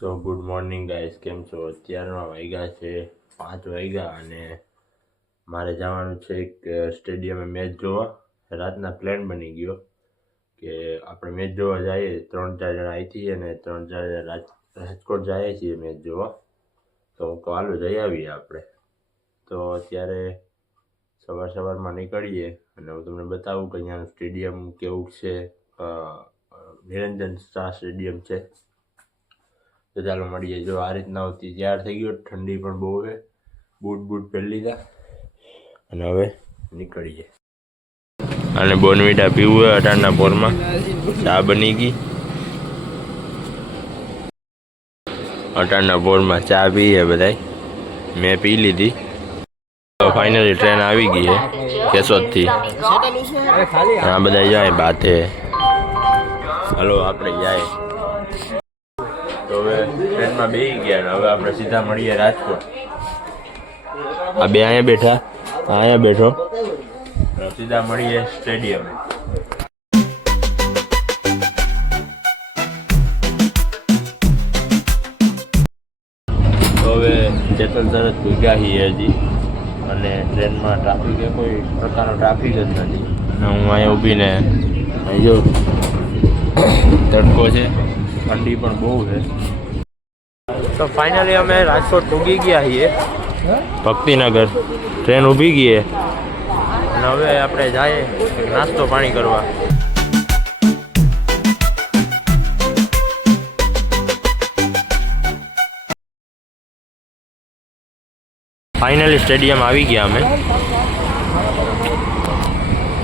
સો good morning guys, કેમ છો? અત્યારના વાગ્યા છે 5 વાગ્યા અને મારે જવાનું છે એક સ્ટેડિયમે મેચ જોવા. રાતના પ્લાન બની ગયો કે આપણે મેચ જોવા જઈએ, 3-4 જણા અહીંથી અને 3-4 જણા રાજકોટ જઈએ છીએ મેચ જોવા. તો હાલો જઈ આવીએ આપણે. તો અત્યારે સવારમાં નીકળીએ અને હું તમને બતાવું કે અહીંયાનું સ્ટેડિયમ કેવું છે. નિરંજન શાહ સ્ટેડિયમ છે. તો ચાલો મળીએ. જો આ રીતના હોતી તૈયાર થઈ ગયો, ઠંડી પણ બહુ છે, બૂટ પહેરી લીધા અને હવે નીકળીએ. અને બોનવીટા પીવું હોય અટાણના પોરમાં, ચા બની ગઈ. અટાણના પોરમાં ચા પીએ બધાય, મેં પી લીધી. તો ફાઇનલી ટ્રેન આવી ગઈ છે કેશોદથી. આ બધા જાય બાથે. હાલો આપણે જાય. તો હવે ટ્રેનમાં બેસી ગયા ને હવે આપણે સીધા મળીએ રાજકોટ. આ બે અહીંયા બેઠા, અહીંયા બેઠો, સીધા મળીએ સ્ટેડિયમ. તો હવે ચેતન સરસ ભૂગ્યા છીએ હજી અને ટ્રેનમાં ટ્રાફિક કોઈ પ્રકારનો ટ્રાફિક જ નથી. અને હું અહીંયા ઊભીને અહીં જો તડકો છે, ઠંડી પણ બહુ છે. તો ફાઇનલી અમે રાજકોટ પૂગી ગયા છીએ, ભક્તિનગર. ટ્રેન ઊભી ગઈ અને હવે આપણે જઈએ નાસ્તો પાણી કરવા. ફાઇનલી સ્ટેડિયમ આવી ગયા અમે.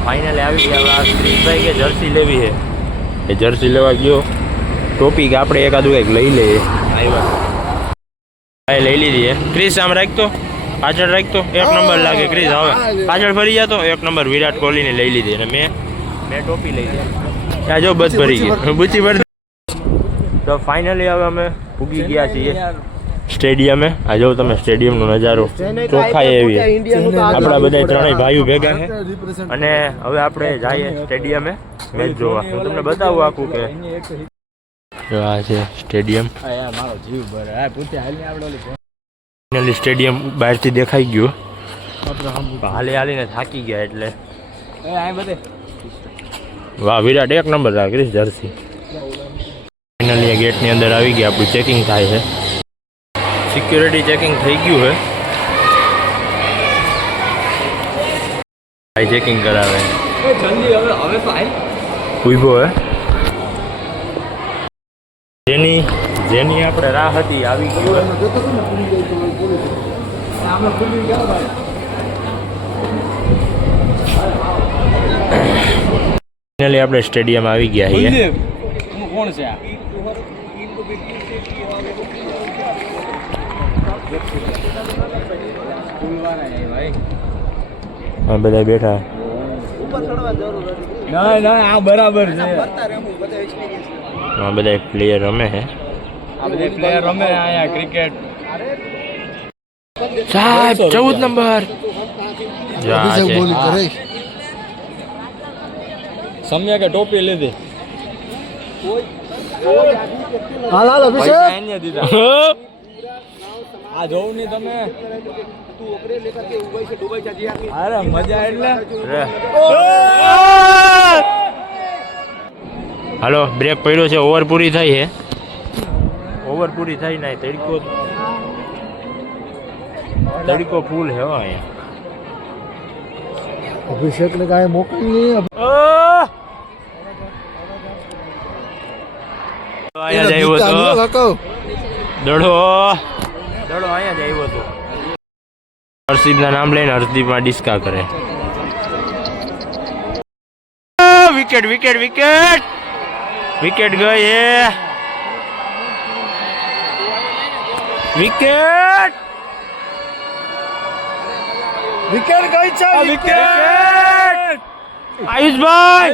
ફાઇનલી આવી ગયા. આ શ્રીભાઈ કે જર્સી લેવી છે, એ જર્સી લેવા ગયો. ટોપી કે આપણે એકાદું કંઈક લઈ લઈએ. આવ્યા લઈ લીધી. ક્રિસ આમ રાખતો, પાછળ રાખતો, 1 નંબર લાગે ક્રિસ. હવે પાછળ ફરી જતો, 1 નંબર વિરાટ કોહલીને લઈ લીધી. અને મેં ટોપી લઈ લીધી. ત્યાં જો બસ ભરી ગઈ, બુચી ભરી. તો ફાઇનલી હવે અમે પૂગી ગયા છીએ સ્ટેડિયમે. આ જો તમે સ્ટેડિયમનો નજારો ચોખ્ખાઈ એવી. આપણા બધા ત્રણેય ભાઈઓ ભેગા છે અને હવે આપણે જઈએ સ્ટેડિયમે મેચ જોવા. હું તમને બતાવું આખું કે આ છે સ્ટેડિયમ. ફાઇનલી સ્ટેડિયમ બહારથી દેખાઈ ગયું. હાલીને થાકી ગયા એટલે વાહ, વિરાટ 1 નંબર રાખી જર્સી. ફાઇનલી ગેટની અંદર આવી ગયા. આપણું ચેકિંગ થાય છે, સિક્યુરિટી ચેકિંગ થઈ ગયું છે. ભાઈ ચેકિંગ કરાવે ઉભો હે. જેની આપણે રાહ હતી આવી ગયું. ફાઇનલી આપણે સ્ટેડિયમ આવી ગયા છીએ. કોણ છે આ બધા બેઠા? ના બરાબર છે. આ બધા પ્લેયર રમે છે. અહીંયા ક્રિકેટ. સાહેબ 14 નંબર સમ્યા કે ટોપી લીધી. હાલો આ જોવું નહીં તમે. અરે મજા એટલે. હાલો બ્રેક પડ્યો છે. ઓવર પૂરી થઈ છે. ઓવર પૂરી થઈ નહીં. તડકો ફૂલ છે અહીંયા. અભિષેક ને કાંઈ મોકલી અહીંયા જઈ હતો. દડો અહીંયા જ આવ્યો હતો. હર્ષદીપના નામ લઈને હર્ષદીપમાં ડિસ્કા કરે. વિકેટ વિકેટ વિકેટ વિકેટ ગઈ હે. વિકેટ વિકેટ ગઈ છે. વિકેટ આયુષભાઈ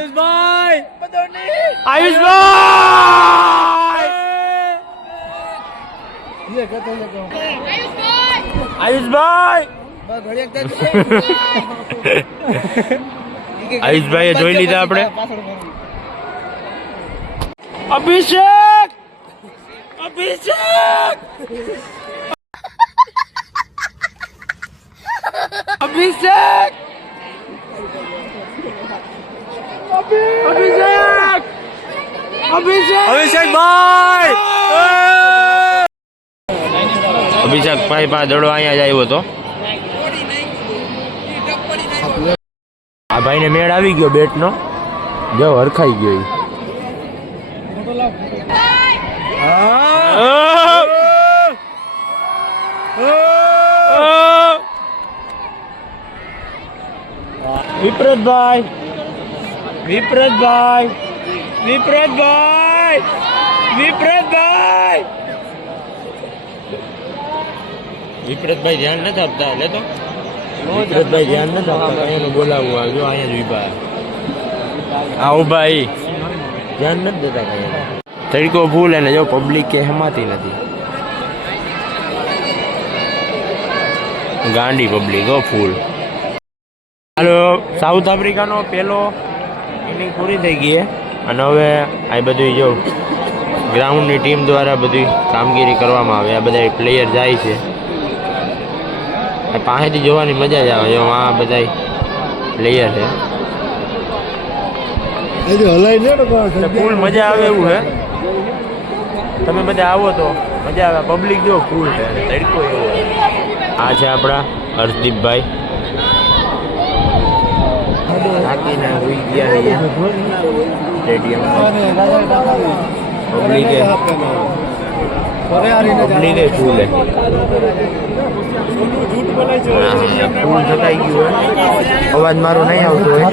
આયુષભાઈએ જોઈ લીધા આપણે. અભિષેક અભિષેક ભાઈ પા દડો અહીંયા જ આવ્યો હતો. આ ભાઈને મેળ આવી ગયો બેટનો, જો હરખાઈ ગયો ઈ. વિપરેતભાઈ વિપરેતભાઈ વિપરેતભાઈ વિપરેતભાઈ વિપરેતભાઈ ધ્યાન નથી આપતા એટલે તો વિપરેતભાઈ ધ્યાન નથી આપતા. અહીંયા બોલાવવું આવે જો અહીંયા જ ઉભા આવું ભાઈ ધ્યાન નથી દેતા કઈ. તડકો ફૂલ અને જો પબ્લિક કે હમાતી નથી. ગાંડી પબ્લિક હો ફૂલ. હાલો સાઉથ આફ્રિકાનો પહેલો ઇનિંગ પૂરી થઈ ગઈ અને હવે આ બધું જો ગ્રાઉન્ડની ટીમ દ્વારા બધી કામગીરી કરવામાં આવે. આ બધા પ્લેયર જાય છે, પાસેથી જોવાની મજા જ આવે. જો આ બધા પ્લેયર છે, ફૂલ મજા આવે એવું છે. તમે બધા આવો તો મજા આવે. પબ્લિક જો ફૂલ છે, તડકો એવો. આ છે આપણા હર્ષદીપભાઈ, થાકીને હોઈ ગયા છે સ્ટેડિયમમાં. પબ્લિકે ફૂલ છે, ફૂલ થકાઈ ગયું હોય. અવાજ મારો નહીં આવતો હોય.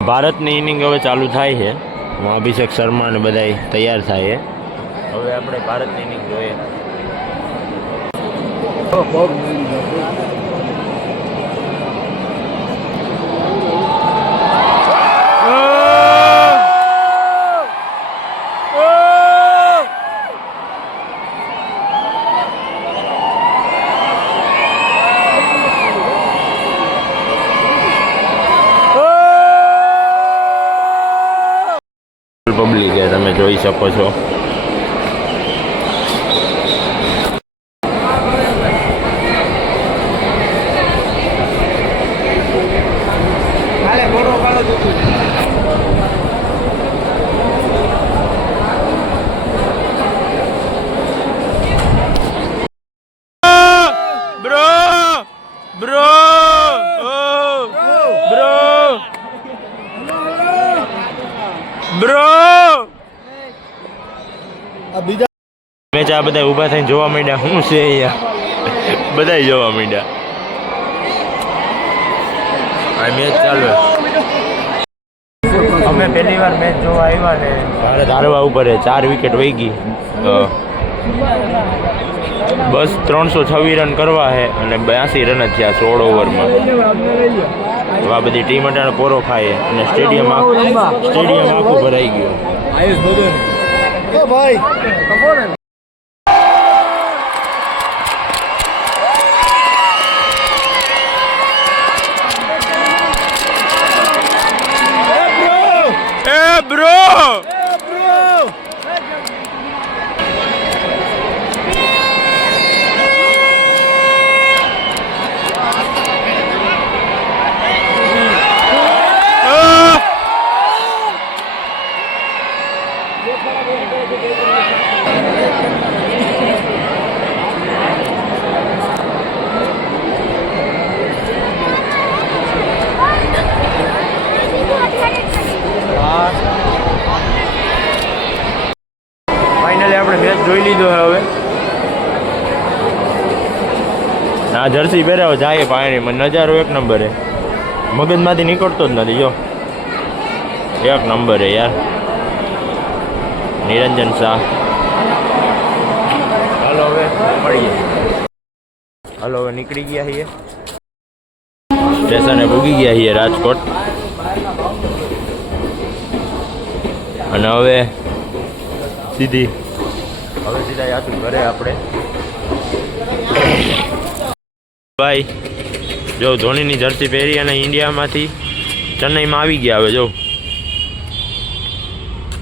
ભારતની ઇનિંગ હવે ચાલુ થાય છે. હું અભિષેક શર્મા ને બધા તૈયાર થાય છે. હવે આપણે ભારતની ઇનિંગ જોઈએ. પબ્લિક તમે જોઈ શકો છો. મેચ આ બધા ઊભા થઈને જોવા માંડ્યા. શું છે અહીંયા બધા જોવા માંડ્યા. આ મેચ ચાલુ. અમે પહેલી વાર મેચ જોવા આવ્યા ને ભારત હારવા ઉપર 4 વિકેટ વહી ગઈ. બસ 326 રન કરવા છે અને 82 રન જ થયા 16 ઓવરમાં. આ બધી ટીમ અટાણે પોરો ખાય અને સ્ટેડિયમ આખું ભરાઈ ગયું. ભાઈ ફાઇનલી આપણે મેચ જોઈ લીધો હવે. આ જર્સી પહેરાવો જાય પાણી નજારો એક નંબર છે. મગજમાંથી નીકળતો જ નથી. જો એક નંબર છે યાર. નિરંજન શાહ. હાલો હવે મળીએ. હાલો હવે નીકળી ગયા છીએ, સ્ટેશને પૂગી ગયા છીએ રાજકોટ. અને હવે સીધા યાતું ઘરે આપણે. ભાઈ જો ધોનીની જર્સી પહેરી અને ઇન્ડિયામાંથી ચેન્નઈમાં આવી ગયા. હવે જો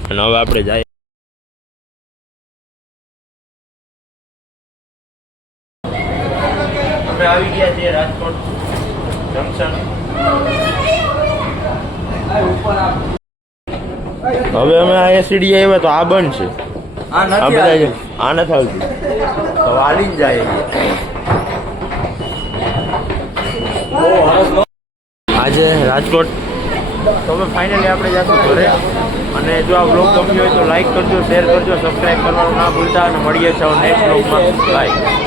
અને હવે આપણે જઈએ. અમે આવી ગયા છીએ રાજકોટ જંકશન. હવે અમે આ એસીડી આવ્યા તો આ બંધ છે. આ નથી આવતું તો હાલી જ જાય. આજે રાજકોટ તો અમે ફાઇનલી આપણે જશું ઘરે. અને જો આ બ્લોગ ગમ્યો હોય તો લાઈક કરજો, શેર કરજો, સબસ્ક્રાઈબ કરવાનું ના ભૂલતા. અને મળીએ છીએ નેક્સ્ટ બ્લોગમાં. બાય.